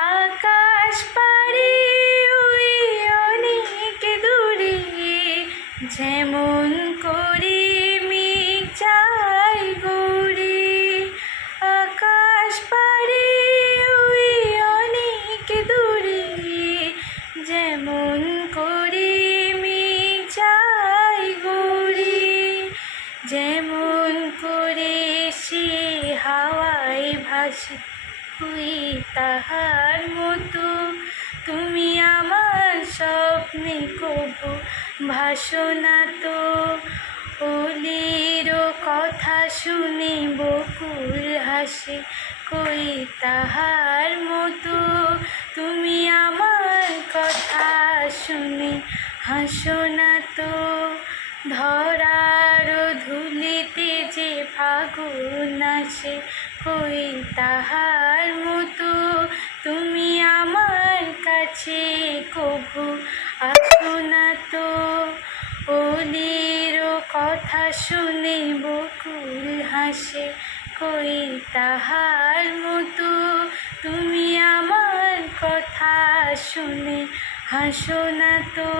আকাশ পাড়ি ওই অনেক দূরে, যেমন করে মেঘ যায় গড়ে। আকাশ পাড়ি ওই অনেক দূরে, যেমন করে মেঘ যায় গড়ে। যেমন করে সে হাওয়ায় ভাসে, ওই তাহার মতো তুমি আমার স্বপ্নে কভু ভাসো না তো। ওলির কথা শুনে বকুল হাসে, কই তাহার মতো তুমি আমার কথা শুনে হাসো না তো। ধরার ধুলিতে যে ফাগুন আসে, কই তাহার মতো তুমি আমার কাছে কভু আসো না তো। ওলির কথা শুনে বকুল হাসে, কই তাহার মতো তুমি আমার কথা শুনে হাসো না তো।